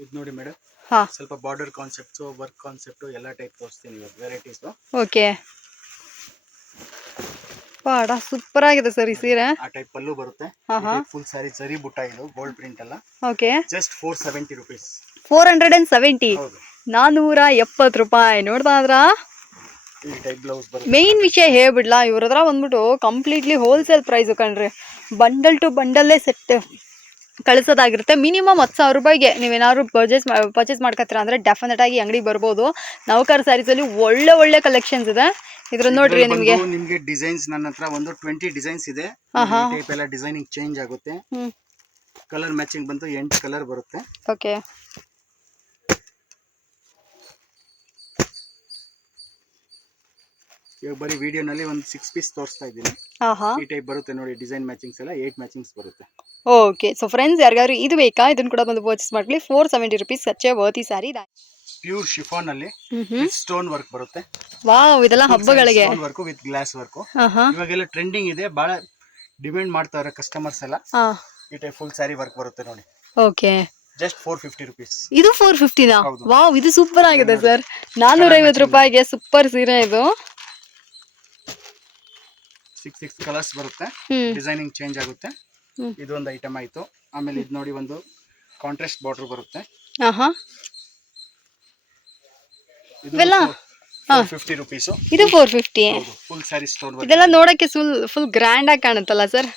ಇದು ನೋಡಿ ಮೇಡಮ್. ಹಾ. ಸ್ವಲ್ಪ ಬಾರ್ಡರ್ ಕಾನ್ಸೆಪ್ಟ್ ವರ್ಕ್ ಕಾನ್ಸೆಪ್ಟ್ ಎಲ್ಲ ಟೈಪ್ ತೋರಿಸ್ತೀನಿ ಇವತ್ತು ವೆರೈಟೀಸು ಓಕೆ. ಪಾಡ ಸೂಪರ್ ಆಗಿದೆ ಸರ್ ಈ ಸೀರೆ. ಆ ಟೈಪ್ ಪಲ್ಲು ಬರುತ್ತೆ. ಹಾ, ಹಾ. ಫುಲ್ ಸಾರಿ ಸರಿ ಬುಟ್ಟ ಇದು ಗೋಲ್ಡ್ ಪ್ರಿಂಟ್ ಅಲ್ಲ okay. Just four seventy rupees four hundred and seventy ಹೌದು. ನಾನ್ನೂರ ಎಪ್ಪತ್ತು ರೂಪಾಯಿ. ನೋಡ್ತಾ ಇದ್ರ ಮೇನ್ ವಿಷಯ ಹೇಳ್ಬಿಡ್ಲಾ ಇವ್ರ ಹತ್ರ ಬಂದ್ಬಿಟ್ಟು ಕಂಪ್ಲೀಟ್ಲಿ ಹೋಲ್ಸೇಲ್ ಪ್ರೈಸ್ ಕಣ್ರಿ. ಬಂಡಲ್ ಟು ಬಂಡಲ್ಲೇ ಸೆಟ್ ಕಳಿಸೋದಾಗಿರುತ್ತೆ. ಮಿನಿಮಮ್ ಹತ್ತು ಸಾವಿರ ರೂಪಾಯಿಗೆ ನೀವೇನಾದ್ರು ಪರ್ಚೇಸ್ ಪರ್ಚೇಸ್ ಮಾಡ್ಕತ್ತೀರ ಅಂದರೆ ಡೆಫಿನೆಟ್ ಆಗಿ ಅಂಗಡಿಗೆ ಬರ್ಬೋದು. ನೌಕರ್ ಸ್ಯಾರೀಸಲ್ಲಿ ಒಳ್ಳೆ ಒಳ್ಳೆ ಕಲೆಕ್ಷನ್ಸ್ ಇದೆ. ಇದ್ರಲ್ಲಿ ನೋಡ್ರಿ ನಿಮಗೆ. ನಿಮಗೆ ಡಿಸೈನ್ಸ್ ನನ್ನ ಹತ್ರ ಒಂದು ಟ್ವೆಂಟಿ ಡಿಸೈನ್ಸ್ ಇದೆ. ಟೈಪ್ ಎಲ್ಲ ಡಿಸೈನಿಂಗ್ ಚೇಂಜ್ ಆಗುತ್ತೆ. ಕಲರ್ ಮ್ಯಾಚಿಂಗ್ ಬಂತು ಎಂಟು ಕಲರ್ ಬರುತ್ತೆ. ಓಕೆ ಇವಾಗ ಬರೀ ವಿಡಿಯೋನಲ್ಲಿ ಒಂದು ಸಿಕ್ಸ್ ಪೀಸ್ ತೋರಿಸ್ತಾ ಇದ್ದೀನಿ. ಈ ಟೈಪ್ ಬರುತ್ತೆ ನೋಡಿ ಡಿಸೈನ್ ಮ್ಯಾಚಿಂಗ್ಸ್ ಎಲ್ಲ ಏಟ್ ಮ್ಯಾಚಿಂಗ್ಸ್ ಬರುತ್ತೆ. ಓಕೆ ಸೊ ಫ್ರೆಂಡ್ಸ್ ಯಾರಿಗಾದ್ರು ಇದು ಬೇಕಾ? ಇದನ್ನ ಕೂಡ ಬಂದು ಪರ್ಚೇಸ್ ಮಾಡ್ಕೊಳ್ಳಿ. Four seventy rupees such a worthy sari pure chiffon ಅಲ್ಲಿ ಸ್ಟೋನ್ ವರ್ಕ್ ಬರುತ್ತೆ. ವಾವ್ ಇದೆಲ್ಲ ಹಬ್ಬಗಳಿಗೆ. Stone work with glass work ಹಾಂ ಹಾಂ ಇವಾಗೆಲ್ಲ ಟ್ರೆಂಡಿಂಗ್ ಇದೆ ಬಹಳ ಡಿಮ್ಯಾಂಡ್ ಮಾಡ್ತಾರೆ ಕಸ್ಟಮರ್ಸ್ ಎಲ್ಲ ಈ ಟೈಪ್ ಫುಲ್ ಸ್ಯಾರಿ ವರ್ಕ್ ಬರುತ್ತೆ ನೋಡಿ. Okay just four fifty rupees ಇದು ಫೋರ್ ಫಿಫ್ಟಿನಾ. ವಾವ್ ಇದು ಸೂಪರ್ ಆಗಿದೆ ಸರ್ ನಾನ್ನೂರೈವತ್ತು ರೂಪಾಯಿಗೆ ಸೂಪರ್ ಸೀರೆ ಇದು. ಸಿಕ್ಸ್ ಸಿಕ್ಸ್ ಕಲರ್ಸ್ ಬರುತ್ತೆ. ಡಿಸೈನಿಂಗ್ ಚೇಂಜ್ ಆಗುತ್ತೆ. ಇದೊಂದು ಐಟಮ್ ಆಯ್ತು. ಆಮೇಲೆ ಇದು ನೋಡಿ ಒಂದು ಕಾಂಟ್ರಾಸ್ಟ್ ಬಾರ್ಡರ್ ಬರುತ್ತೆ. ಇವೆಲ್ಲ? ಫಿಫ್ಟಿ ರುಪೀಸು ಇದು four fifty full sari stone ಇದೆಲ್ಲ ನೋಡಕ್ಕೆ ಫುಲ್ ಫುಲ್ ಗ್ರ್ಯಾಂಡ್ ಆಗಿ ಕಾಣುತ್ತಲ್ಲ ಸರ್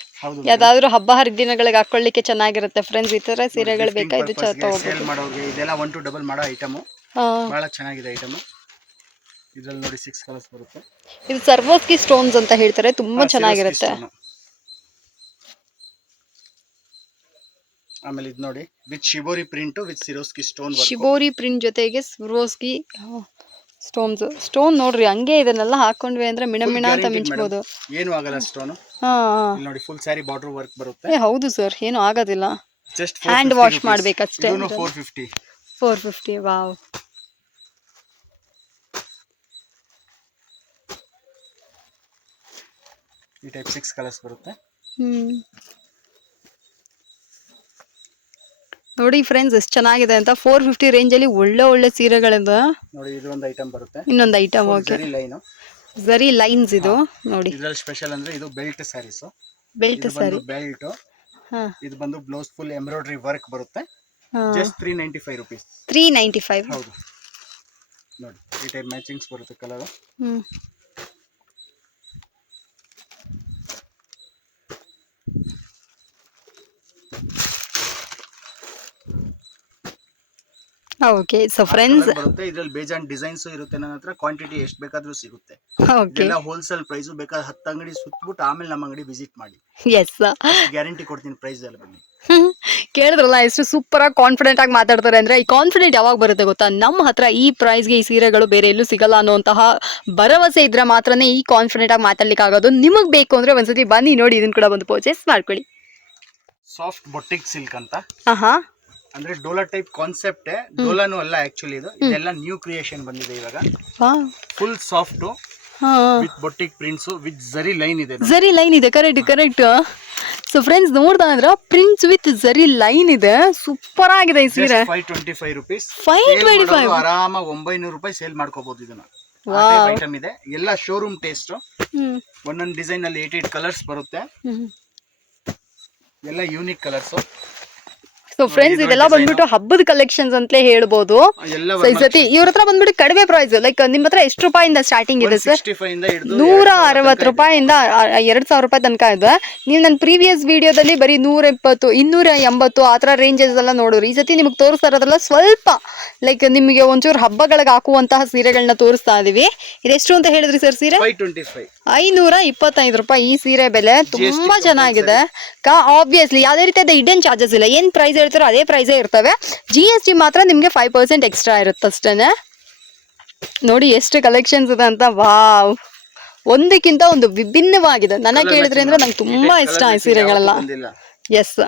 ಯಾವ್ದಾದ್ರು ಹಬ್ಬ ಹರಿದಿನಗಳಿಗೆ ಹಾಕೊಳ್ಳಿಕ್ಕೆ ಚೆನ್ನಾಗಿರುತ್ತೆ ಫ್ರೆಂಡ್ಸ್ ಈ ತರ ಸೀರೆಗಳು ಬೇಕಾ? ಇದು ಸೇಲ್ ಮಾಡೋರಿಗೆ ಇದೆಲ್ಲ ಒನ್ ಟು ಡಬಲ್ ಮಾಡೋ ಐಟಮ್. ಬಹಳ ಚೆನ್ನಾಗಿದೆ ಐಟಮ್ ಇದ್ರಲ್ಲಿ ನೋಡಿ ಸಿಕ್ಸ್ ಕಲರ್ಸ್ ಬರುತ್ತೆ. ಇದು ಸರ್ವೋಸ್ಕಿ ಸ್ಟೋನ್ಸ್ ಅಂತ ಹೇಳ್ತಾರೆ ತುಂಬಾ ಚೆನ್ನಾಗಿರುತ್ತೆ. ಆಮೇಲೆ ಇದು ನೋಡಿ with shibori print with Swarovski stone shibori print ಜೊತೆಗೆ ಸಿರೋಸ್ಕಿ ಸ್ಟೋನ್ಸ್ ಸ್ಟೋನ್ ನೋಡ್ರಿ ಹಂಗೆ ಇದನ್ನೆಲ್ಲ ಹಾಕೊಂಡ್ವಿ ಅಂದ್ರೆ ಮಿಣ ಮಿಣ ಅಂತ ಮಿಂಚ್ಬೋದು. ಏನು ಆಗಲ್ಲ ಸ್ಟೋನ್ ಹಾ ಹಾ. ಇಲ್ಲಿ ನೋಡಿ ಫುಲ್ ಸ್ಯಾರಿ ಬಾರ್ಡರ್ ವರ್ಕ್ ಬರುತ್ತೆ. ಏ ಹೌದು ಸರ್ ಏನು ಆಗೋದಿಲ್ಲ. Just hand wash ಮಾಡ್ಬೇಕಷ್ಟೇ. Four fifty four fifty wow ಈ ಟೈಪ್ ಸಿಕ್ಸ್ ಕಲರ್ಸ್ ಬರುತ್ತೆ. ನೋಡಿ ಫ್ರೆಂಡ್ಸ್ ಎಷ್ಟು ಚೆನ್ನಾಗಿದೆ ಅಂತ ಫೋರ್ ಫಿಫ್ಟಿ ರೇಂಜಲ್ಲಿ ಒಳ್ಳೆ ಒಳ್ಳೆ ಸೀರೆಗಳಿಂದ ನೋಡಿ ಇದು ಒಂದು ಐಟಮ್ ಬರುತ್ತೆ. ಇನ್ನೊಂದು ಐಟಮ್ ಓಕೆ ಸರಿ ಲೈನ್ ಝರಿ ಲೈನ್ಸ್ ಇದು ನೋಡಿ. ಇದ್ರಲ್ಲಿ ಸ್ಪೆಷಲ್ ಅಂದ್ರೆ ಇದು belt saris belt sari belt ಇದು ಬಂದು ಬ್ಲೌಸ್ ಫುಲ್ ಎಂಬ್ರಾಯ್ಡ್ರಿ ವರ್ಕ್ ಬರುತ್ತೆ. Just three ninety five rupees three ninety five ಹೌದು. ನೋಡಿ ಈ ಟೈಪ್ ಮ್ಯಾಚಿಂಗ್ಸ್ ಬರುತ್ತೆ ಕಲರ್ ಓಕೆ ಸೊ ಫ್ರೆಂಡ್ಸ್ ಬರುತ್ತೆ ಇದ್ರಲ್ಲಿ ಬೇಜಾನ್ ಡಿಸೈನ್ಸ್ ಇರುತ್ತೆ ನನ್ನ ಹತ್ರ ಕ್ವಾಂಟಿಟಿ ಎಷ್ಟು ಬೇಕಾದ್ರೂ ಸಿಗುತ್ತೆ. ಓಕೆ ಎಲ್ಲ ಹೋಲ್ಸೇಲ್ ಪ್ರೈಸ್ ಬೇಕಾದ್ರೆ ಹತ್ತು ಅಂಗಡಿ ಸುತ್ತಬಿಟ್ಟು ಆಮೇಲೆ ನಮ್ಮ ಅಂಗಡಿ ವಿಸಿಟ್ ಮಾಡಿ. ಎಸ್ ಗ್ಯಾರಂಟಿ ಕೊಡ್ತೀನಿ ಪ್ರೈಸ್ ಎಲ್ಲ ಬನ್ನಿ. ಕೇಳಿದ್ರಲ್ಲ ಎಷ್ಟು ಸೂಪರ್ ಆಗಿ ಕಾನ್ಫಿಡೆಂಟ್ ಆಗಿ ಮಾತಾಡ್ತಾರೆ ಅಂದ್ರೆ ಈ ಕಾನ್ಫಿಡೆಂಟ್ ಯಾವಾಗ ಬರುತ್ತೆ ಗೊತ್ತಾ? ನಮ್ಮ ಹತ್ರ ಈ ಪ್ರೈಸ್ಗೆ ಈ ಸೀರೆಗಳು ಬೇರೆ ಎಲ್ಲೂ ಸಿಗಲ್ಲ ಅನ್ನುವಂತಹ ಭರವಸೆ ಇದ್ರೆ ಮಾತ್ರನೇ ಈ ಕಾನ್ಫಿಡೆಂಟ್ ಆಗಿ ಮಾತಾಡ್ಲಿಕ್ಕೆ ಆಗೋದು. ನಿಮಗೆ ಬೇಕು ಅಂದ್ರೆ ಒಂದ್ಸತಿ ಬನ್ನಿ ನೋಡಿ ಇದನ್ನ ಕೂಡ ಒಂದು ಪರ್ಚೇಸ್ ಮಾಡ್ಕೊಳ್ಳಿ. ಸಾಫ್ಟ್ ಬೊಟ್ಟಿಕ್ ಸಿಲ್ಕ್ ಅಂತ. ಅಂದ್ರೆ ಡೋಲಾ ಟೈಪ್ ಕಾನ್ಸೆಪ್ಟ್ ಡೋಲಾನು ಅಲ್ಲ ಆಕ್ಚುಲಿ ಇದು. ಇದೆಲ್ಲ ನ್ಯೂ ಕ್ರಿಯೇಷನ್ ಬಂದಿದೆ ಇವಾಗ. Full soft with batik prints with zari line ಇದೆ ಜರಿ ಲೈನ್ ಇದೆ ಕರೆಕ್ಟ್ ಕರೆಕ್ಟ್ ಸೊ ಫ್ರೆಂಡ್ಸ್ ನೋಡ್ತಾ ಇದ್ರ ಪ್ರಿಂಟ್ಸ್ ವಿತ್ ಜರಿ ಲೈನ್ ಇದೆ. ಸೂಪರ್ ಆಗಿದೆ ಈ ಸೀರೆ. Five twenty five rupees 525. ಆರಾಮ ಒಂಬೈನೂರು ರೂಪಾಯಿ ಸೇಲ್ ಮಾಡ್ಕೋಬಹುದು ಇದನ್ನ. ಐಟಮ್ ಇದೆ. ಎಲ್ಲ ಶೋರೂಮ್ ಟೇಸ್ಟ್ ಒಂದೊಂದು ಡಿಸೈನ್ ಅಲ್ಲಿ ಏಟ್ ಏಟ್ ಕಲರ್ಸ್ ಬರುತ್ತೆ. ಎಲ್ಲ ಯೂನಿಕ್ ಕಲರ್ಸ್ ಸೊ ಫ್ರೆಂಡ್ಸ್ ಇದೆಲ್ಲ ಬಂದ್ಬಿಟ್ಟು ಹಬ್ಬದ ಕಲೆಕ್ಷನ್ಸ್ ಅಂತಲೇ ಹೇಳ್ಬೋದು. ಸೊ ಈ ಸತಿ ಇವ್ರ ಹತ್ರ ಬಂದ್ಬಿಟ್ಟು ಕಡಿಮೆ ಪ್ರೈಸ್ ಲೈಕ್ ನಿಮ್ ಹತ್ರ ಎಷ್ಟು ರೂಪಾಯಿಂದ ಸ್ಟಾರ್ಟಿಂಗ್ ಇದೆ ಸರ್ ನೂರ ಅರವತ್ತು ರೂಪಾಯಿಂದ ಎರಡ್ ಸಾವಿರ ರೂಪಾಯಿ ತನಕ ಇದೆ. ನೀವು ನನ್ನ ಪ್ರೀವಿಯಸ್ ವಿಡಿಯೋದಲ್ಲಿ ಬರೀ ನೂರ ಇಪ್ಪತ್ತು ಇನ್ನೂರ ಎಂಬತ್ತು ಆ ಥರ ರೇಂಜಸ್ ಎಲ್ಲ ನೋಡೋರು ಈ ಸತಿ ನಿಮಗೆ ತೋರಿಸ್ತಾ ಇರೋದಲ್ಲ ಸ್ವಲ್ಪ ಲೈಕ್ ನಿಮಗೆ ಒಂಚೂರು ಹಬ್ಬಗಳಿಗೆ ಹಾಕುವಂತಹ ಸೀರೆಗಳನ್ನ ತೋರಿಸ್ತಾ ಇದೀವಿ. ಇದೆಷ್ಟು ಅಂತ ಹೇಳಿದ್ರಿ ಸರ್ ಸೀರೆ? ಫೈವ್ ಟ್ವೆಂಟಿ ಫೈವ್ ಐನೂರ ಇಪ್ಪತ್ತೈದು ರೂಪಾಯಿ ಈ ಸೀರೆ ಬೆಲೆ. ತುಂಬಾ ಚೆನ್ನಾಗಿದೆ. ಕಾ ಆಬ್ವಿಯಸ್ಲಿ ಯಾವುದೇ ರೀತಿಯಾದ ಇಡನ್ ಚಾರ್ಜಸ್ ಇಲ್ಲ. ಏನು ಪ್ರೈಸ್ ಹೇಳ್ತಾರೋ ಅದೇ ಪ್ರೈಸೇ ಇರ್ತವೆ. ಜಿ ಎಸ್ ಟಿ ಮಾತ್ರ ನಿಮಗೆ ಫೈವ್ ಪರ್ಸೆಂಟ್ ಎಕ್ಸ್ಟ್ರಾ ಇರುತ್ತೆ ಅಷ್ಟೇನೆ. ನೋಡಿ ಎಷ್ಟು ಕಲೆಕ್ಷನ್ಸ್ ಇದೆ ಅಂತ. ವಾವ್ ಒಂದಕ್ಕಿಂತ ಒಂದು ವಿಭಿನ್ನವಾಗಿದೆ. ನನಗೆ ಕೇಳಿದ್ರೆ ಅಂದ್ರೆ ನಂಗೆ ತುಂಬಾ ಇಷ್ಟ ಈ ಸೀರೆಗಳೆಲ್ಲ. ಎಸ್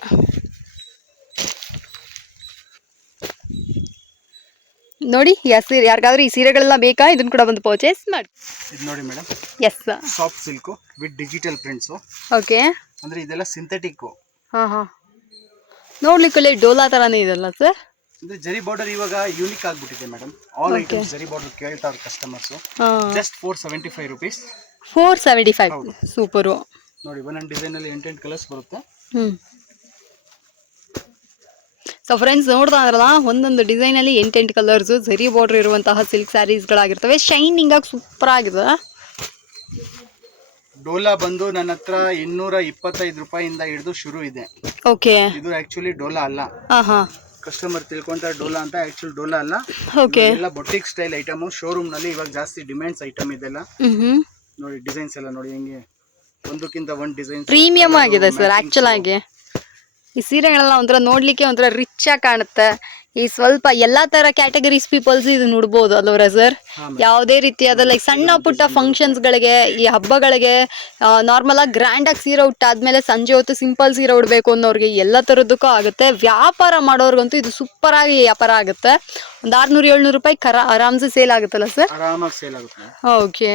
ನೋಡಿ ಯಾ ಸೀರೆ ಯಾರಿಗಾದ್ರೂ ಈ ಸೀರೆಗಳೆಲ್ಲ ಬೇಕಾ? ಇದನ್ನ ಕೂಡ ಒಂದು ಪರ್ಚೇಸ್ ಮಾಡಿ. ಇದು ನೋಡಿ madam. Yes soft silk with digital prints okay ಅಂದ್ರೆ ಇದೆಲ್ಲ ಸಿಂಥೆಟಿಕ್ ಹಾ ಹಾ. ನೋಡ್ಲಿಕ್ಕೆ ಡೋಲಾ ತರಾನೇ ಇದೆಲ್ಲ ಸರ್ ಅಂದ್ರೆ ಜರಿ ಬಾರ್ಡರ್ ಇವಾಗ ಯೂನಿಕ್ ಆಗ್ಬಿಟ್ಟಿದೆ madam. All items zari border ಕೇಳ್ತಾರೆ customers just four seventy five rupees four seventy five super ನೋಡಿ ಒಂದೊಂದು ಡಿಸೈನ್ ಅಲ್ಲಿ ಎಂಟೆಂಟು ಕಲರ್ಸ್ ಬರುತ್ತೆ. ಹ್ಞೂ ಸೊ ಫ್ರೆಂಡ್ಸ್ ನೋಡ್ತಾ ಅಂದ್ರಲ್ಲ ಒಂದೊಂದು ಡಿಸೈನಲ್ಲಿ ಎಂಟೆಂಟು ಕಲರ್ಸ್ ಜರಿ ಬಾರ್ಡ್ರ್ ಇರುವಂತಹ ಸಿಲ್ಕ್ ಸ್ಯಾರೀಸ್ಗಳಾಗಿರ್ತವೆ ಶೈನಿಂಗ್ ಆಗಿ ಸೂಪರ್ ಆಗಿದೆ. ಡೋಲಾ ಬಂದು ನನ್ನ ಹತ್ರ ಇನ್ನೂರ ಇಪ್ಪತ್ತೈದು ರೂಪಾಯಿಂದ ಹಿಡಿದು ಶುರು ಇದೆ. ಓಕೆ ಇದು ಆಕ್ಚುಲಿ ಡೋಲಾ ಅಲ್ಲ. ಹಾಂ ಹಾಂ ಕಸ್ಟಮರ್ ತಿಳ್ಕೊಂತ ಡೋಲಾ ಅಂತ ಆಕ್ಚುಲಿ ಡೋಲಾ ಅಲ್ಲ. ಓಕೆ ಎಲ್ಲ ಬೊಟಿಕ್ ಸ್ಟೈಲ್ ಐಟಮ್ ಶೋರೂಮ್ನಲ್ಲಿ ಇವಾಗ ಜಾಸ್ತಿ ಡಿಮ್ಯಾಂಡ್ಸ್ ಐಟಮ್ ಇದೆಲ್ಲ. ನೋಡಿ ಡಿಸೈನ್ಸ್ ಎಲ್ಲ ನೋಡಿ ಹೆಂಗೆ? ಒಂದಕ್ಕಿಂತ ಒಂದ್ ಡಿಸೈನ್ ಪ್ರೀಮಿಯಂ ಆಗಿದೆ ಸರ್ ಆಕ್ಚುಲ್ ಆಗಿ. ಈ ಸೀರೆಗಳೆಲ್ಲ ಒಂಥರ ನೋಡ್ಲಿಕ್ಕೆ ಒಂಥರ ರಿಚ್ ಆಗಿ ಕಾಣುತ್ತೆ. ಈ ಸ್ವಲ್ಪ ಎಲ್ಲಾ ತರ ಕ್ಯಾಟಗರೀಸ್ ಪೀಪಲ್ಸ್ ಇದು ನೋಡ್ಬೋದು ಅಲ್ವರ ಸರ್ ಯಾವುದೇ ರೀತಿಯಾದ ಲೈಕ್ ಸಣ್ಣ ಪುಟ್ಟ ಫಂಕ್ಷನ್ಸ್ಗಳಿಗೆ ಈ ಹಬ್ಬಗಳಿಗೆ ನಾರ್ಮಲ್ ಆಗಿ ಗ್ರ್ಯಾಂಡ್ ಆಗಿ ಸೀರೆ ಉಟ್ಟಾದ್ಮೇಲೆ ಸಂಜೆ ಹೊತ್ತು ಸಿಂಪಲ್ ಸೀರೆ ಉಡಬೇಕು ಅನ್ನೋರಿಗೆ ಎಲ್ಲ ಥರದ್ದಕ್ಕೂ ಆಗುತ್ತೆ. ವ್ಯಾಪಾರ ಮಾಡೋರ್ಗಂತೂ ಇದು ಸೂಪರ್ ಆಗಿ ವ್ಯಾಪಾರ ಆಗುತ್ತೆ. ಒಂದು ಆರ್ನೂರು ಏಳ್ನೂರು ರೂಪಾಯಿ ಕರ ಆರಾಮ್ಸೆ ಸೇಲ್ ಆಗುತ್ತಲ್ಲ ಸರ್ ಓಕೆ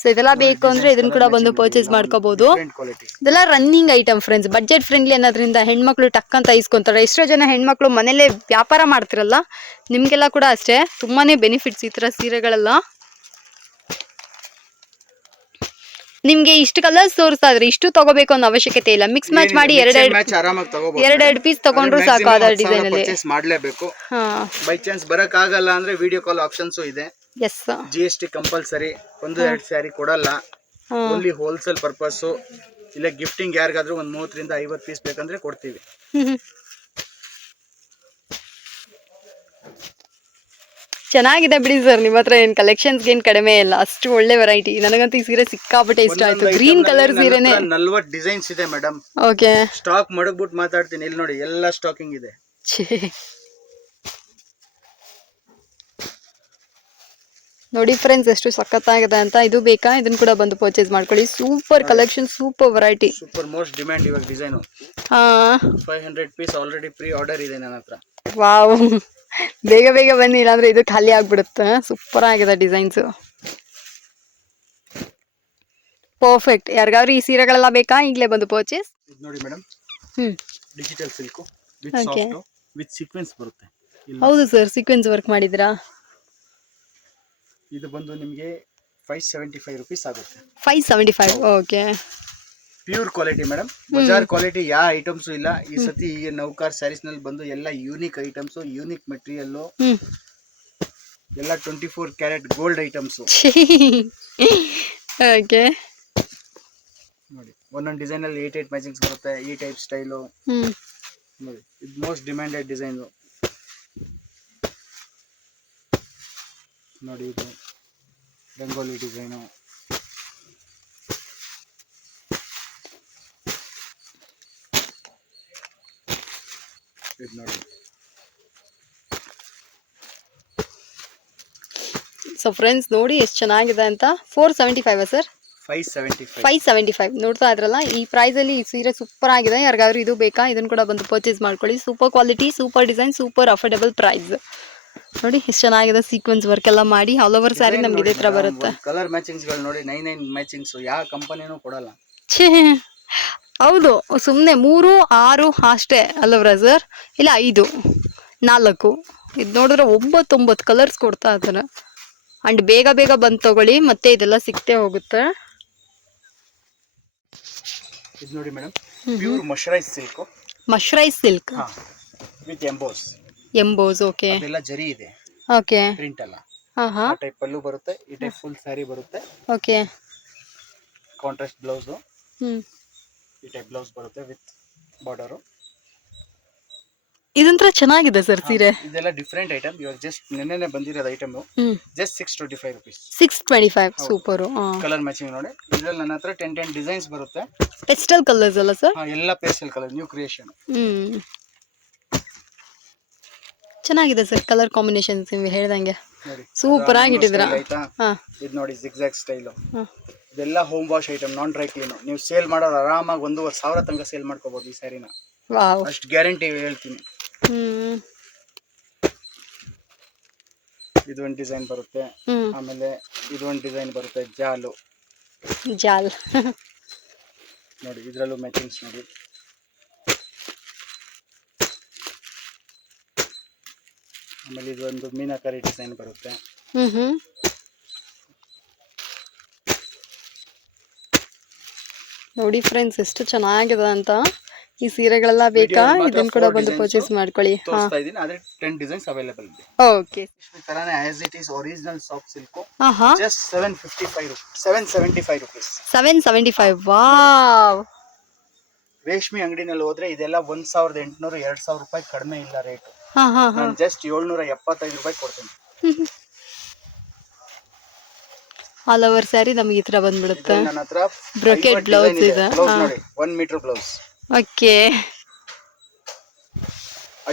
ಸೊ ಇದೆಲ್ಲ ಬೇಕು ಅಂದ್ರೆ ಇದನ್ನ ಕೂಡ ಬಂದು ಪರ್ಚೇಸ್ ಮಾಡ್ಕೋಬಹುದು ಇದೆಲ್ಲ running item friends budget friendly ಅನ್ನೋದ್ರಿಂದ ಹೆಣ್ಮಕ್ಳು ಟಕ್ ಅಂತ ಇಸ್ಕೊಂತಾರೆ ಎಷ್ಟೋ ಜನ ಹೆಣ್ಮಕ್ಳು ಮನೇಲೆ ವ್ಯಾಪಾರ ಮಾಡ್ತಿರಲ್ಲ, ನಿಮ್ಗೆಲ್ಲ ಕೂಡ ಅಷ್ಟೇ. ತುಂಬಾನೇ ಬೆನಿಫಿಟ್ಸ್ ಈ ತರ ಸೀರೆಗಳೆಲ್ಲ. ನಿಮ್ಗೆ ಇಷ್ಟು ಕಲರ್ಸ್ ತೋರಿಸ್ತಾ ಇದ್ರೆ ಇಷ್ಟು ತಗೋಬೇಕು ಅನ್ನೋ ಅವಶ್ಯಕತೆ ಇಲ್ಲ. ಮಿಕ್ಸ್ ಮ್ಯಾಚ್ ಮಾಡಿ ಎರಡೆರಡು ಮ್ಯಾಚ್ ಆರಾಮಾಗಿ ತಗೋಬಹುದು ಎರಡೆರಡು ಪೀಸ್ ತಗೊಂಡ್ರು ಸಾಕು ಅದರ ಡಿಸೈನ್ ಅಲ್ಲಿ. ಪರ್ಚೇಸ್ ಮಾಡ್ಲೇಬೇಕು. ಬೈ ಚಾನ್ಸ್ ಬರಕ್ ಆಗಲ್ಲ ಅಂದ್ರೆ ವಿಡಿಯೋ ಕಾಲ್ ಆಪ್ಷನ್ಸ್ ಇದೆ. ಎಸ್ ಟಿ ಕಂಪಲ್ಸರಿ ಒಂದು ಎರಡು ಸ್ಯಾರಿ ಕೊಡಲ್ಲ. ಓನ್ಲಿ ಹೋಲ್ಸೇಲ್ ಪರ್ಪಸ್ ಇಲ್ಲ ಗಿಫ್ಟಿಂಗ್ ಯಾರಿಗಾದ್ರೂ ಒಂದ್ ಮೂವತ್ತರಿಂದ ಐವತ್ತು ಪೀಸ್ ಬೇಕಂದ್ರೆ ಕೊಡ್ತೀವಿ. ಚೆನ್ನಾಗಿದೆ ಬಿಡಿ ಸರ್ ನಿಮ್ಮ ಹತ್ರ ಏನ್ ಕಲೆಕ್ಷನ್ಸ್ ಏನ್ ಕಡಿಮೆ ಇಲ್ಲ ಅಷ್ಟು ಒಳ್ಳೆ ವೆರೈಟಿ ನನಗಂತೂ ಈ ಸೀರೆ ಸಿಕ್ಕಾಪಟ್ಟೆ ಇಷ್ಟ ಆಯ್ತು. ಗ್ರೀನ್ ಕಲರ್ ಸೀರೆನೆ. ನಲ್ವತ್ ಡಿಸೈನ್ಸ್ ಇದೆ ಮೇಡಮ್ ಓಕೆ ಸ್ಟಾಕ್ ಮಡಗ್ಬಿಟ್ಟು ಮಾತಾಡ್ತೀನಿ ಇಲ್ಲಿ ನೋಡಿ ಎಲ್ಲ ಸ್ಟಾಕಿಂಗ್ ಇದೆ. ನೋಡಿ ಫ್ರೆಂಡ್ಸ್ ಎಷ್ಟು ಸಖತ್ತಾಗಿದೆ ಅಂತ. ಇದು ಬೇಕಾ? ಇದನ್ನ ಕೂಡ ಬಂದು ಪರ್ಚೇಸ್ ಮಾಡ್ಕೊಳ್ಳಿ. Super collection super variety super most demand ಇವಾಗ ಡಿಸೈನ್ ಹಾ. Five hundred piece already pre order ಇದೆ ನನ್ನ ಹತ್ರ. ವಾವ್ ಬೇಗ ಬೇಗ ಬನ್ನಿ ಇಲ್ಲಾಂದ್ರೆ ಇದು ಖಾಲಿ ಆಗ್ಬಿಡುತ್ತೆ. ಸೂಪರ್ ಆಗಿದೆ ಡಿಸೈನ್ಸ್ ಪರ್ಫೆಕ್ಟ್ ಯಾರಿಗಾದ್ರೂ ಈ ಸೀರೆಗಳೆಲ್ಲ ಬೇಕಾ? ಈಗಲೇ ಬಂದು ಪರ್ಚೇಸ್ ನೋಡಿ madam hmm. Digital silk with Okay. Soft with sequence ಬರುತ್ತೆ. ಇಲ್ಲ. ಹೌದು ಸರ್ ಸೀಕ್ವೆನ್ಸ್ ವರ್ಕ್ ಮಾಡಿದ್ರಾ ಇದು ಬಂದು ನಿಮಗೆ ಫೈವ್ ಸೆವೆಂಟಿ ಫೈವ್ ರುಪೀಸ್ ಆಗುತ್ತೆ. Five seventy five okay pure quality madam. Bazaar quality ಯಾವ ಐಟಮ್ಸ್ ಇಲ್ಲ. ಈ ಸತಿ ಈಗ ನೌಕಾರ್ ಸ್ಯಾರೀಸ್ನಲ್ಲಿ ಬಂದು ಎಲ್ಲ ಯೂನಿಕ್ ಐಟಮ್ಸ್ ಯೂನಿಕ್ ಮೆಟೀರಿಯಲ್ ಎಲ್ಲ twenty four carat gold items okay. ನೋಡಿ ಒಂದೊಂದು ಡಿಸೈನ್ ಅಲ್ಲಿ ಏಟ್ ಏಟ್ ಮ್ಯಾಚಿಂಗ್ಸ್ ಬರುತ್ತೆ ಈ ಟೈಪ್ ಸ್ಟೈಲು ನೋಡಿ ಇದು ಮೋಸ್ಟ್ ಡಿಮ್ಯಾಂಡೆಡ್ ಡಿಸೈನ್ ನೋಡಿ ಇದು ರಂಗೋಲಿ ಡಿಸೈನು ಇದು ನೋಡಿ ಸೊ ಫ್ರೆಂಡ್ಸ್ ನೋಡಿ ಎಷ್ಟು ಚೆನ್ನಾಗಿದೆ ಅಂತ. Four seventy five sir five seventy five five seventy five ನೋಡ್ತಾ ಇದ್ರಲ್ಲ ಈ ಪ್ರೈಸಲ್ಲಿ ಈ ಸೀರೆ ಸೂಪರ್ ಆಗಿದೆ. ಯಾರಿಗಾದ್ರೂ ಇದು ಬೇಕಾ? ಇದನ್ನು ಕೂಡ ಬಂದು ಪರ್ಚೇಸ್ ಮಾಡ್ಕೊಳ್ಳಿ. Super quality super design super affordable price ನೋಡಿ ಎಷ್ಟು ಚೆನ್ನಾಗಿದೆ ಸೀಕ್ವೆನ್ಸ್ ವರ್ಕ್ ಎಲ್ಲ ಮಾಡಿ. ಆಲ್ ಓವರ್ ಸ್ಯಾರಿ ನಮ್ಗೆ ಇದೇ ತರ ಬರುತ್ತೆ. ಕಲರ್ ಮ್ಯಾಚಿಂಗ್ಸ್ಗಳು ನೋಡಿ ನೈನ್ ನೈನ್ ಮ್ಯಾಚಿಂಗ್ಸ್ ಯಾವ ಕಂಪನಿನೂ ಕೊಡಲ್ಲ. ಛೇ. ಹೌದು ಸುಮ್ಮನೆ ಮೂರು ಆರು ಅಷ್ಟೇ ಅಲ್ಲವ್ರ ಸರ್ ಇಲ್ಲ ಐದು ನಾಲ್ಕು. ಇದು ನೋಡಿದ್ರೆ ಒಂಬತ್ತೊಂಬತ್ತು ಕಲರ್ಸ್ ಕೊಡ್ತಾ ಇದ್ದಾರೆ ಆ್ಯಂಡ್ ಬೇಗ ಬೇಗ ಬಂದು ತಗೊಳ್ಳಿ ಮತ್ತೆ ಇದೆಲ್ಲ ಸಿಕ್ತೇ ಹೋಗುತ್ತೆ. ಇದು ನೋಡಿ madam pure mercerised silk mercerised silk with emboss emboss okay ಅದೆಲ್ಲ ಜರಿ ಇದೆ. ಓಕೆ ಪ್ರಿಂಟ್ ಅಲ್ಲ. ಆ ಟೈಪ್ ಪಲ್ಲು ಬರುತ್ತೆ ಈ ಟೈಪ್ ಫುಲ್ ಸ್ಯಾರಿ ಬರುತ್ತೆ. ಓಕೆ ಕಾಂಟ್ರಾಸ್ಟ್ ಬ್ಲೌಸ್ ಹ್ಞೂ ಈ ಟೈಪ್ ಬ್ಲೌಸ್ ಬರುತ್ತೆ ವಿತ್ ಬಾರ್ಡರು ಇದೊಂಥರ ಚೆನ್ನಾಗಿದೆ ಸರ್ ಸೀರೆ. ಇದೆಲ್ಲ ಡಿಫ್ರೆಂಟ್ ಐಟಮ್ ಇವಾಗ ಜಸ್ಟ್ ನಿನ್ನೆನೆ ಬಂದಿರೋದು item just six twenty five rupees six twenty five super colour matching ನೋಡಿ. ಇದ್ರಲ್ಲಿ ನನ್ನ ಹತ್ರ ಟೆನ್ ಟೆನ್ ಡಿಸೈನ್ಸ್ ಬರುತ್ತೆ. ಪೆಸ್ಟಲ್ ಕಲರ್ಸ್ ಅಲ್ಲ ಸರ್ ಎಲ್ಲ ಪೆಸ್ಟಲ್ ಕಲರ್ ನ್ಯೂ ಕ್ರಿಯೇಷನ್ ಚೆನ್ನಾಗಿದೆ ಸರ್ ಕಲರ್ ಕಾಂಬಿನೇಷನ್ಸ್ ನೀವು ಹೇಳ್ದಂಗೆ. ಸೂಪರ್ ಆಗಿಟ್ಟಿದ್ರ ಆಯ್ತಾ? ಹಾ. ಇದು ನೋಡಿ ಜಿಗ್ಜಾಗ್ ಸ್ಟೈಲು. ಇದೆಲ್ಲ home wash item non dry clean ನೀವು ಸೇಲ್ ಮಾಡೋರು ಆರಾಮಾಗಿ ಒಂದೂವರೆ ಸಾವಿರ ತನಕ ಸೇಲ್ ಮಾಡ್ಕೋಬಹುದು ಈ ಸ್ಯಾರಿನ ವಾವ್ ಅಷ್ಟು ಗ್ಯಾರಂಟಿ ಹೇಳ್ತೀನಿ. ಹ್ಮ್. ಇದೊಂದು ಡಿಸೈನ್ ಬರುತ್ತೆ. ಹ್ಮ್. ಆಮೇಲೆ ಇದೊಂದು ಡಿಸೈನ್ ಬರುತ್ತೆ ಜಾಲು. ಜಾಲ್. ನೋಡಿ ಇದರಲ್ಲೂ ಮ್ಯಾಚಿಂಗ್ಸ್ ನೋಡಿ. ಆಮೇಲೆ ಇದೊಂದು ಮೀನಾಕರಿ ಡಿಸೈನ್ ಬರುತ್ತೆ. ಹ್ಮ್ ಹ್ಮ್. ನೋಡಿ ಫ್ರೆಂಡ್ಸ್ ಎಷ್ಟು ಚೆನ್ನಾಗಿದೆ ಅಂತ. ಈ ಸೀರೆಗಳೆಲ್ಲ ಬೇಕಾ? ಇದನ್ನ ಕೂಡ ಬಂದು ಪರ್ಚೇಸ್ ಮಾಡ್ಕೊಳ್ಳಿ. ಹಾ. ಆದ್ರೆ ಟೆನ್ ಡಿಸೈನ್ಸ್ ಅವೈಲೇಬಲ್ ಇದೆ. ಓಕೆ ಈ ತರಾನೇ as it is original soft silk ಹಾ ಹಾ just seven fifty five seven seventy five rupees seven seventy five wow ರೇಷ್ಮೆ ಅಂಗಡಿನಲ್ಲಿ ಹೋದ್ರೆ ಇದೆಲ್ಲ ಒಂದ್ ಸಾವಿರದ ಎಂಟುನೂರ ಎರಡ್ ಸಾವಿರ ರೂಪಾಯಿ ಕಡಿಮೆ ಇಲ್ಲ ರೇಟ್ ಹಾ ಹಾ ಜಸ್ಟ್ ಏಳ್ನೂರ ಎಪ್ಪತ್ತೈದು ರೂಪಾಯಿ ಕೊಡ್ತೀನಿ. ಆಲ್ ಓವರ್ ಸ್ಯಾರಿ ನಮ್ಗೆ ಈ ತರ ಬಂದ್ಬಿಡುತ್ತೆ. ಬ್ರೊಕೆಟ್ ಬ್ಲೌಸ್ ಹತ್ರ ಇದೆ. ಬ್ಲೌಸ್ ನೋಡಿ ಒನ್ ಮೀಟರ್ ಬ್ಲೌಸ್ ಓಕೆ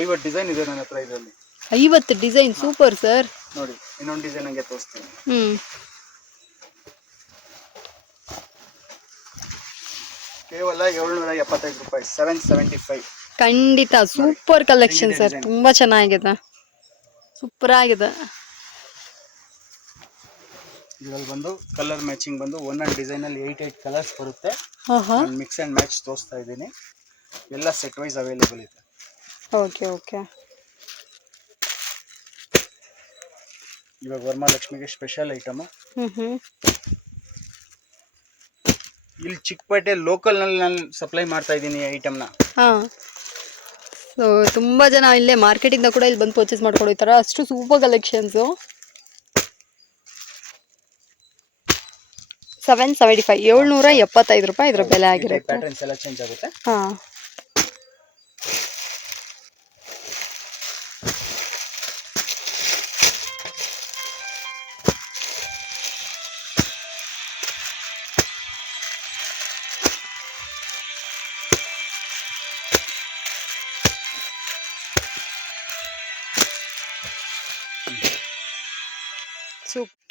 ಐವತ್ತು ಡಿಸೈನ್ ಇದೆ ನನ್ನ ಹತ್ರ ಇದರಲ್ಲಿ. ಐವತ್ತು ಡಿಸೈನ್ ಸೂಪರ್ ಸರ್ ನೋಡಿ ಇನ್ನೊಂದು ಡಿಸೈನ್ ಹಂಗೆ ತೋರಿಸ್ತೀನಿ. ಹ್ಮ್. ಕೇವಲ ಏಳ್ನೂರ ಎಪ್ಪತ್ತೈದು ರೂಪಾಯಿ ಸೆವೆನ್ ಸೆವೆಂಟಿ ಫೈವ್ ಖಂಡಿತ ಸೂಪರ್ ಕಲೆಕ್ಷನ್ ಸರ್ ತುಂಬಾ ಚೆನ್ನಾಗಿದೆ. ಸೂಪರ್ ಆಗಿದೆ. ಇದರಲ್ಲಿ ಬಂದು ಕಲರ್ ಮ್ಯಾಚಿಂಗ್ ಬಂದು ಒಂದೊಂದ್ ಡಿಸೈನ್ ಅಲ್ಲಿ ಏಟ್ ಏಟ್ ಕಲರ್ಸ್ ಬರುತ್ತೆ. ಮಿಕ್ಸ್ ಅಂಡ್ ಮ್ಯಾಚ್ ತೋರಿಸ್ತಾ ಇದ್ದೀನಿ. ಎಲ್ಲ ಸೆಟ್ ವೈಸ್ ಅವೈಲೇಬಲ್ ಇದೆ. ಓಕೆ ಓಕೆ ಇವಾಗ ವರಮಹಾಲಕ್ಷ್ಮಿಗೆ ಸ್ಪೆಷಲ್ ಐಟಮ್ ಇಲ್ಲಿ ಚಿಕ್ಕಪೇಟೆ ಲೋಕಲ್ನಲ್ಲಿ ನಾನು ಸಪ್ಲೈ ಮಾಡ್ತಾ ಇದ್ದೀನಿ ಈ ಐಟಮ್ನ ಹಾ. ಸೊ ತುಂಬಾ ಜನ ಇಲ್ಲೇ ಮಾರ್ಕೆಟಿಂದ ಕೂಡ ಇಲ್ಲಿ ಬಂದು ಪರ್ಚೇಸ್ ಮಾಡ್ಕೊಂಡು ಹೋಗ್ತಾರೆ ಅಷ್ಟು super collections seven seventy five ಏಳ್ನೂರ ಎಪ್ಪತ್ತೈದು ರೂಪಾಯಿ ಇದ್ರ ಬೆಲೆ ಆಗಿರುತ್ತೆ. ಪ್ಯಾಟರ್ನ್ಸ್ ಎಲ್ಲ ಚೇಂಜ್ ಆಗುತ್ತೆ. ಹಾ.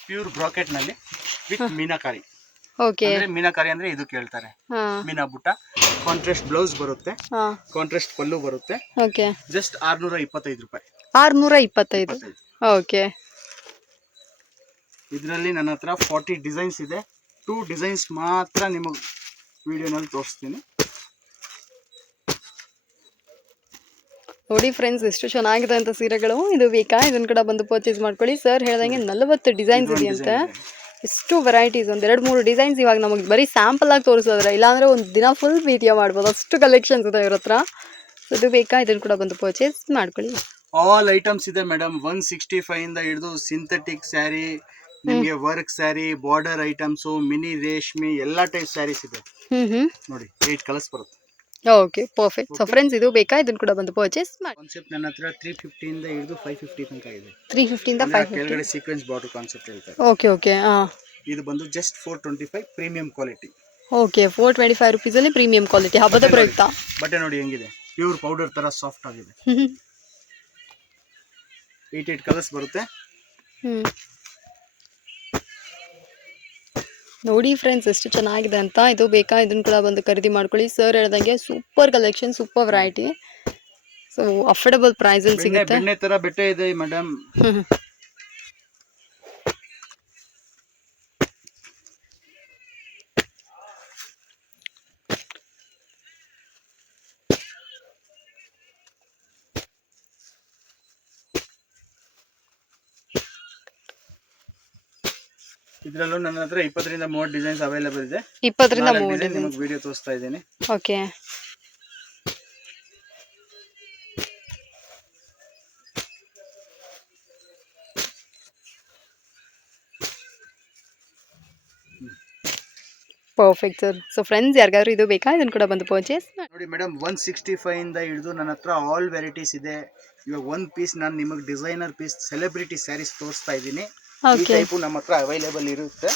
ಪ್ಯೂರ್ ಬ್ರಾಕೆಟ್ನಲ್ಲಿ ವಿತ್ ಮೀನಾಕಾರಿ ಓಕೆ. ಅಂದ್ರೆ ಮೀನಾಕಾರಿ ಅಂದ್ರೆ ಇದು ಕೇಳ್ತಾರೆ. ಮೀನಾ ಬುಟ್ಟ ಕಾಂಟ್ರಾಸ್ಟ್ ಬ್ಲೌಸ್ ಬರುತ್ತೆ. ಕಾಂಟ್ರಾಸ್ಟ್ ಪಲ್ಲು ಬರುತ್ತೆ. ಓಕೆ. ಜಸ್ಟ್ ಆರ್ನೂರ ಇಪ್ಪತ್ತೈದು ರೂಪಾಯಿ. ಆರ್ನೂರ ಇಪ್ಪತ್ತೈದು. ಓಕೆ. ಇದರಲ್ಲಿ ನನ್ನ ಹತ್ರ ಫಾರ್ಟಿ ಡಿಸೈನ್ಸ್ ಇದೆ. ಟೂ ಡಿಸೈನ್ಸ್ ಮಾತ್ರ ನಿಮಗೆ ವಿಡಿಯೋನಲ್ಲಿ ತೋರಿಸ್ತೀನಿ. ನೋಡಿ ಫ್ರೆಂಡ್ಸ್ ಎಷ್ಟು ಚೆನ್ನಾಗಿದೆ ಅಂತ ಸೀರೆಗಳು. ಇದು ಬೇಕಾ? ಇದನ್ನ ಕೂಡ ಬಂದು ಪರ್ಚೇಸ್ ಮಾಡ್ಕೊಳ್ಳಿ. ಸರ್ ಹೇಳ್ದಂಗೆ ನಲವತ್ತು ಡಿಸೈನ್ಸ್ ಇದೆ ಇದೆಯಂತೆ. ಇದೆ. ಎಷ್ಟು ವೆರೈಟೀಸ್ ಒಂದ್ ಎರಡು ಮೂರು ಡಿಸೈನ್ಸ್ ಇವಾಗ ನಮಗೆ ಬರೀ ಸ್ಯಾಂಪಲ್ ಆಗಿ ತೋರಿಸೋದ್ರೆ ಇಲ್ಲಾಂದ್ರೆ ಒಂದು ದಿನ ಫುಲ್ ವಿಡಿಯೋ ಮಾಡ್ಬೋದು. ಅಷ್ಟು ಕಲೆಕ್ಷನ್ಸ್ ಇದೆ ಇವ್ರ ಹತ್ರ. ಅದು ಇದು ಬೇಕಾ? ಇದನ್ನ ಕೂಡ ಬಂದು ಪರ್ಚೇಸ್ ಮಾಡ್ಕೊಳ್ಳಿ. ಆಲ್ ಐಟಮ್ಸ್ ಇದೆ ಮೇಡಮ್ ಒನ್ ಸಿಕ್ಸ್ಟಿ ಫೈವ್ ಇಂದ ಹಿಡಿದು ಸಿಂಥೆಟಿಕ್ ಸ್ಯಾರಿ ನಿಮಗೆ work sari border items mini ರೇಷ್ಮೆ ಎಲ್ಲ ಟೈಪ್ ಸ್ಯಾರೀಸ್ ಇದೆ. ನೋಡಿ ಏಟ್ ಕಲರ್ಸ್ ಬರುತ್ತೆ. ಓಕೆ ಪರ್ಫೆಕ್ಟ್ ಸೊ ಫ್ರೆಂಡ್ಸ್ ಇದು ಬೇಕಾ? ಇದನ್ನ ಕೂಡ ಬಂದು ಪರ್ಚೇಸ್ ಮಾಡಿ. ಕಾನ್ಸೆಪ್ಟ್ ನನ್ನ ಹತ್ರ ತ್ರೀ ಫಿಫ್ಟಿಯಿಂದ ಹಿಡಿದು ಫೈವ್ ಫಿಫ್ಟಿ ತನಕ ಇದೆ. ತ್ರೀ ಫಿಫ್ಟಿಯಿಂದ ಅಂದ್ರೆ ಫೈವ್ ಕೆಳಗಡೆ ಸೀಕ್ವೆನ್ಸ್ ಬಾರ್ಡರ್ ಕಾನ್ಸೆಪ್ಟ್ ಹೇಳ್ತಾರೆ. ಓಕೆ ಓಕೆ ಹಾಂ ಇದು ಬಂದು just four twenty five premium quality okay four twenty five ರುಪೀಸಲ್ಲಿ premium quality ಹಬ್ಬದ ಪ್ರಯುಕ್ತ. ಬಟ್ಟೆ ನೋಡಿ ಹೆಂಗಿದೆ? ಪ್ಯೂರ್ ಪೌಡರ್ ತರ ಸಾಫ್ಟ್ ಆಗಿದೆ. ಏಟ್ ಏಟ್ ಕಲರ್ಸ್ ಬರುತ್ತೆ ಹ್ಮ್ ನೋಡಿ ಫ್ರೆಂಡ್ಸ್ ಎಷ್ಟು ಚೆನ್ನಾಗಿದೆ ಅಂತ. ಇದು ಬೇಕಾ? ಇದನ್ನ ಕೂಡ ಬಂದು ಖರೀದಿ ಮಾಡ್ಕೊಳ್ಳಿ. ಸರ್ ಹೇಳ್ದಂಗೆ super collection super variety so affordable ಪ್ರೈಸಲ್ಲಿ ಸಿಗುತ್ತೆ. ಬೆಣ್ಣೆ ತರ ಬೆಟ್ಟೆ ಇದೆ ಮೇಡಮ್ ಇದ್ರಲ್ಲೂ ನನ್ನ ಹತ್ರ ಇಪ್ಪತ್ತರಿಂದ ಮೂವತ್ತು ಡಿಸೈನ್ಸ್ ಅವೈಲೇಬಲ್ ಇದೆ. ಇಪ್ಪತ್ತರಿಂದ ಡಿಸೈನ್ ನಿಮಗೆ ವಿಡಿಯೋ ತೋರಿಸ್ತಾ ಇದ್ದೀನಿ. Okay perfect sir so friends ಯಾರಿಗಾದ್ರೂ ಇದು ಬೇಕಾ? ಇದನ್ನು ಕೂಡ ಬಂದು ಪರ್ಚೇಸ್ ನೋಡಿ ಮೇಡಮ್ ಒನ್ ಸಿಕ್ಸ್ಟಿ ಫೈವ್ ಇಂದ ಹಿಡಿದು ನನ್ನ ಹತ್ರ ಆಲ್ ವೆರೈಟೀಸ್ ಇದೆ. ಇವಾಗ ಒಂದು ಪೀಸ್ ನಾನು ನಿಮಗೆ ಡಿಸೈನರ್ ಪೀಸ್ ಸೆಲೆಬ್ರಿಟಿ ಸ್ಯಾರೀಸ್ ತೋರಿಸ್ತಾ ಇದ್ದೀನಿ. ಈ ಟೈಪು ನಮ್ಮ ಹತ್ರ ಅವೈಲೇಬಲ್ ಇರುತ್ತೆ.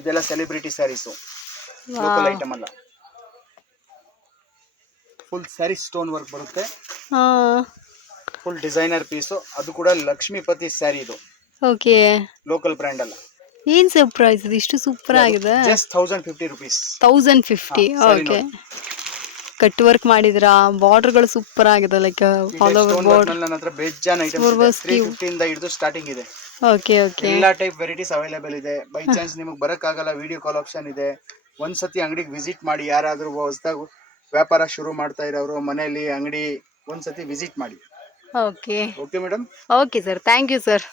ಇದೆಲ್ಲ ಸೆಲೆಬ್ರಿಟಿ ಸ್ಯಾರೀಸು ಲೋಕಲ್ ಐಟಮ್ ಅಲ್ಲ. ಫುಲ್ ಸ್ಯಾರಿ ಸ್ಟೋನ್ ವರ್ಕ್ ಬರುತ್ತೆ. ಫುಲ್ ಡಿಸೈನರ್ ಪೀಸು ಅದು ಕೂಡ ಲಕ್ಷ್ಮೀಪತಿ ಸ್ಯಾರಿ ಇದು. ಓಕೆ ಲೋಕಲ್ ಬ್ರ್ಯಾಂಡ್ ಅಲ್ಲ. ಏನ್ ಸರ್ಪ್ರೈಸ್ ಇದು? ಇಷ್ಟು ಸೂಪರ್ ಆಗಿದೆ. Just thousand fifty rupees thousand fifty okay cut work ಮಾಡಿದ್ರಾ? ಬಾರ್ಡರ್ಗಳು ಸೂಪರ್ ಆಗಿದೆ ಲೈಕ್ ಆಲ್ ಓವರ್ ಬಾರ್ಡರ್ ನನ್ನ ಹತ್ರ ಬೇಜಾನ್ ಐಟಮ್ಸ್ ಇದೆ. sleeve. ಹಿಡಿದು ಸ್ಟಾರ್ಟಿಂಗ್ ಇದೆ. ಓಕೆ ಓಕೆ ಎಲ್ಲಾ ಟೈಪ್ ವೆರೈಟೀಸ್ ಅವೈಲೇಬಲ್ ಇದೆ. ಬೈ ಚಾನ್ಸ್ ನಿಮಗೆ ಬರಕ್ಕಾಗಲ್ಲ ವಿಡಿಯೋ ಕಾಲ್ ಆಪ್ಷನ್ ಇದೆ. ಒಂದ್ಸತಿ ಅಂಗಡಿಗೆ ವಿಸಿಟ್ ಮಾಡಿ ಯಾರಾದ್ರೂ ಹೊಸದಾಗ ವ್ಯಾಪಾರ ಶುರು ಮಾಡ್ತಾ ಇರೋರು ಮನೆಯಲ್ಲಿ ಅಂಗಡಿ ಒಂದ್ಸತಿ ವಿಸಿಟ್ ಮಾಡಿ. Okay okay madam okay sir thank you sir